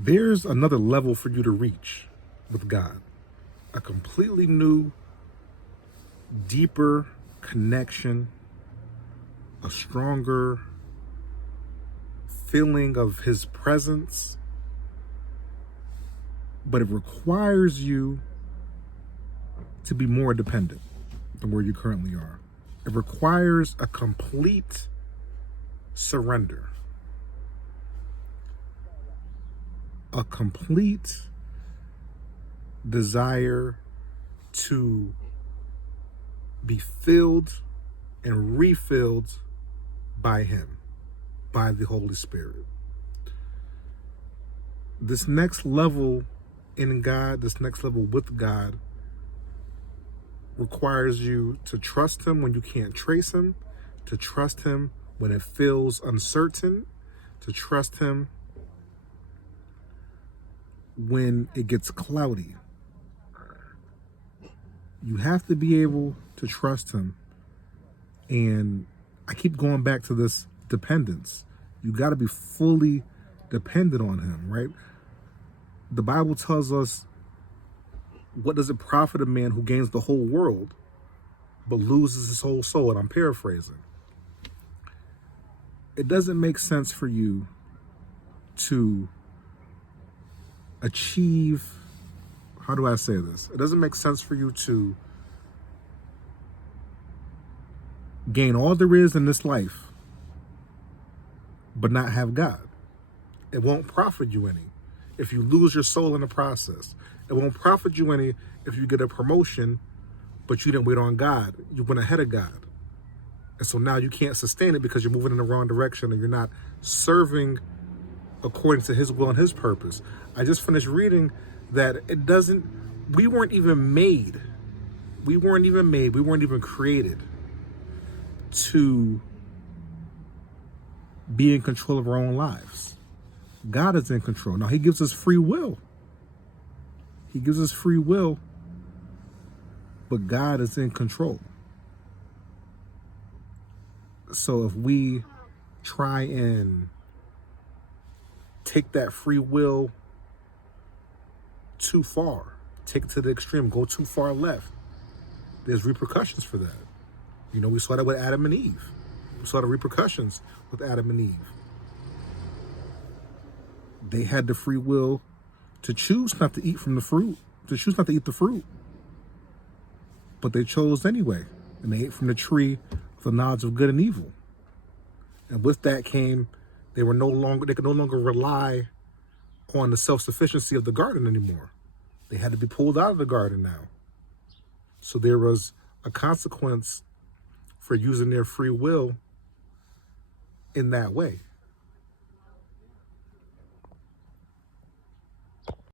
There's another level for you to reach with God, a completely new, deeper connection, a stronger feeling of His presence, but it requires you to be more dependent than where you currently are. It requires a complete surrender, a complete desire to be filled and refilled by Him, by the Holy Spirit. This next level in God, this next level with God, requires you to trust Him when you can't trace Him, to trust Him when it feels uncertain, to trust Him when it gets cloudy. You have to be able to trust Him. And I keep going back to this dependence. You got to be fully dependent on Him, right? The Bible tells us, what does it profit a man who gains the whole world but loses his whole soul? And I'm paraphrasing. It doesn't make sense for you to achieve, how do I say this? It doesn't make sense for you to gain all there is in this life but not have God. It won't profit you any if you lose your soul in the process. It won't profit you any if you get a promotion but you didn't wait on God. You went ahead of God. And so now you can't sustain it because you're moving in the wrong direction and you're not serving according to His will and His purpose. I just finished reading that we weren't even made. We weren't even created to be in control of our own lives. God is in control. Now, He gives us free will. He gives us free will, but God is in control. So if we try and take that free will too far, take it to the extreme, go too far left, there's repercussions for that. You know, we saw that with Adam and Eve. We saw the repercussions with Adam and Eve. They had the free will to choose not to eat from the fruit, to choose not to eat the fruit. But they chose anyway, and they ate from the tree of the knowledge of good and evil. And with that came, they could no longer rely on the self-sufficiency of the garden anymore. They had to be pulled out of the garden now. So there was a consequence for using their free will in that way.